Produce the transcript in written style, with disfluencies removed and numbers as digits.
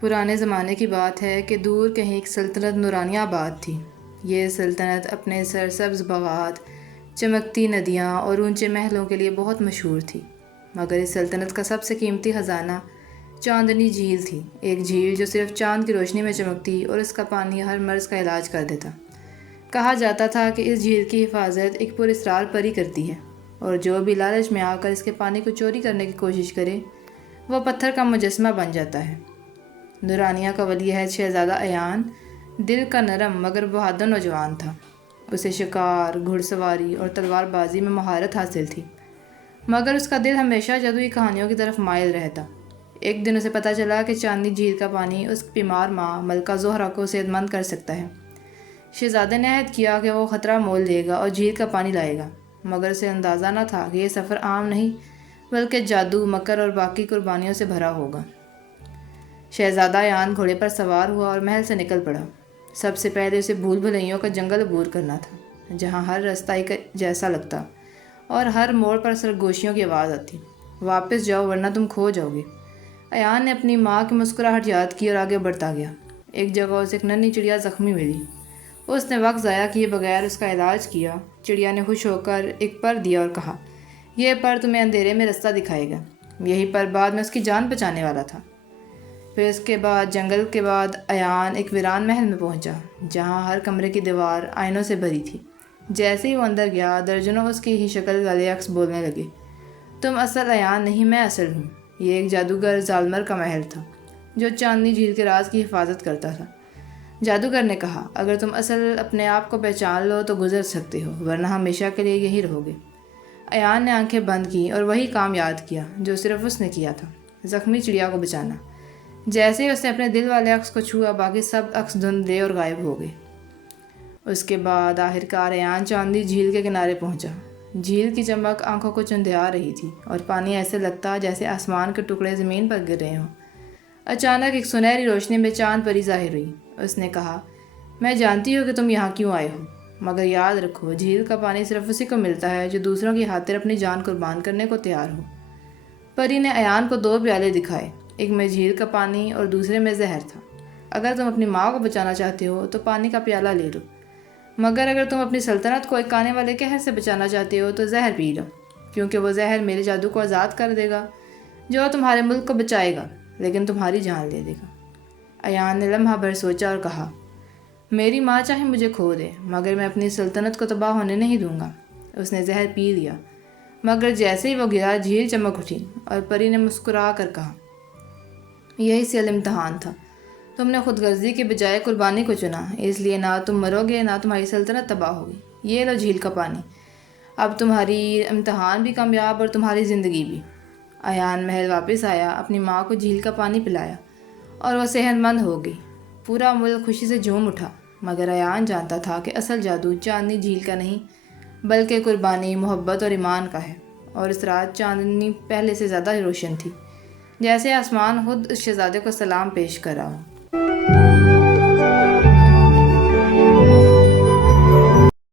پرانے زمانے کی بات ہے کہ دور کہیں ایک سلطنت نورانیہ آباد تھی۔ یہ سلطنت اپنے سرسبز باغات، چمکتی ندیاں اور اونچے محلوں کے لیے بہت مشہور تھی، مگر اس سلطنت کا سب سے قیمتی خزانہ چاندنی جھیل تھی، ایک جھیل جو صرف چاند کی روشنی میں چمکتی اور اس کا پانی ہر مرض کا علاج کر دیتا۔ کہا جاتا تھا کہ اس جھیل کی حفاظت ایک پراسرار پری کرتی ہے، اور جو بھی لالچ میں آ کر اس کے پانی کو چوری کرنے کی کوشش کرے وہ پتھر کا مجسمہ بن جاتا ہے۔ نورانیہ کا ولی عہد شہزادہ ایان دل کا نرم مگر بہادر نوجوان تھا۔ اسے شکار، گھڑ سواری اور تلوار بازی میں مہارت حاصل تھی، مگر اس کا دل ہمیشہ جادوئی کہانیوں کی طرف مائل رہتا۔ ایک دن اسے پتہ چلا کہ چاندنی جھیل کا پانی اس بیمار ماں ملکہ زہرہ کو صحت مند کر سکتا ہے۔ شہزادے نے عہد کیا کہ وہ خطرہ مول لے گا اور جھیل کا پانی لائے گا، مگر اسے اندازہ نہ تھا کہ یہ سفر عام نہیں بلکہ جادو، مکر اور باقی قربانیوں سے بھرا ہوگا۔ شہزادہ ایان گھوڑے پر سوار ہوا اور محل سے نکل پڑا۔ سب سے پہلے اسے بھول بھلیوں کا جنگل عبور کرنا تھا، جہاں ہر رستہ ایک جیسا لگتا اور ہر موڑ پر سرگوشیوں کی آواز آتی۔ واپس جاؤ ورنہ تم کھو جاؤ گے۔ ایان نے اپنی ماں کی مسکراہٹ یاد کی اور آگے بڑھتا گیا۔ ایک جگہ اسے ایک ننھی چڑیا زخمی ملی۔ اس نے وقت ضائع کیے بغیر اس کا علاج کیا۔ چڑیا نے خوش ہو کر ایک پر دیا اور کہا، یہ پر تمہیں اندھیرے میں رستہ دکھائے گا۔ یہی پر بعد میں اس کی جان بچانے والا تھا۔ پھر اس کے بعد جنگل کے بعد ایان ایک ویران محل میں پہنچا، جہاں ہر کمرے کی دیوار آئینوں سے بھری تھی۔ جیسے ہی وہ اندر گیا، درجنوں اس کی ہی شکل والے عکس بولنے لگے، تم اصل ایان نہیں، میں اصل ہوں۔ یہ ایک جادوگر زالمر کا محل تھا، جو چاندنی جھیل کے راز کی حفاظت کرتا تھا۔ جادوگر نے کہا، اگر تم اصل اپنے آپ کو پہچان لو تو گزر سکتے ہو، ورنہ ہمیشہ کے لیے یہی رہو گے۔ ایان نے آنکھیں بند کی اور وہی کام یاد کیا جو صرف اس نے کیا تھا، زخمی چڑیا کو بچانا۔ جیسے ہی اس نے اپنے دل والے عکس کو چھوا، باقی سب عکس دھندلے اور غائب ہو گئے۔ اس کے بعد آخرکار ایان چاندنی جھیل کے کنارے پہنچا۔ جھیل کی چمک آنکھوں کو چندھیا رہی تھی اور پانی ایسے لگتا جیسے آسمان کے ٹکڑے زمین پر گر رہے ہوں۔ اچانک ایک سنہری روشنی میں چاند پری ظاہر ہوئی۔ اس نے کہا، میں جانتی ہوں کہ تم یہاں کیوں آئے ہو، مگر یاد رکھو، جھیل کا پانی صرف اسی کو ملتا ہے جو دوسروں کی خاطر اپنی جان قربان کرنے کو تیار ہو۔ پری نے ایان کو 2 پیالے دکھائے، ایک میں جھیل کا پانی اور دوسرے میں زہر تھا۔ اگر تم اپنی ماں کو بچانا چاہتے ہو تو پانی کا پیالہ لے لو، مگر اگر تم اپنی سلطنت کو ایک آنے والے قہر سے بچانا چاہتے ہو تو زہر پی لو، کیونکہ وہ زہر میرے جادو کو آزاد کر دے گا، جو تمہارے ملک کو بچائے گا لیکن تمہاری جان لے لے گا۔ ایان نے لمحہ بھر سوچا اور کہا، میری ماں چاہے مجھے کھو دے، مگر میں اپنی سلطنت کو تباہ ہونے نہیں دوں گا۔ اس نے زہر پی لیا، مگر جیسے ہی وہ گرا، جھیل چمک اٹھی اور پری نے مسکرا کر کہا، یہی سیل امتحان تھا، تم نے خود غرضی کے بجائے قربانی کو چنا، اس لیے نہ تم مرو گے نہ تمہاری سلطنت تباہ ہوگی۔ یہ لو جھیل کا پانی، اب تمہاری امتحان بھی کامیاب اور تمہاری زندگی بھی۔ ایان محل واپس آیا، اپنی ماں کو جھیل کا پانی پلایا اور وہ صحت مند ہو گئی۔ پورا ملک خوشی سے جھوم اٹھا، مگر ایان جانتا تھا کہ اصل جادو چاندنی جھیل کا نہیں بلکہ قربانی، محبت اور ایمان کا ہے۔ اور اس رات چاندنی پہلے سے زیادہ روشن تھی، جیسے آسمان خود اس شہزادے کو سلام پیش کر رہا ہو۔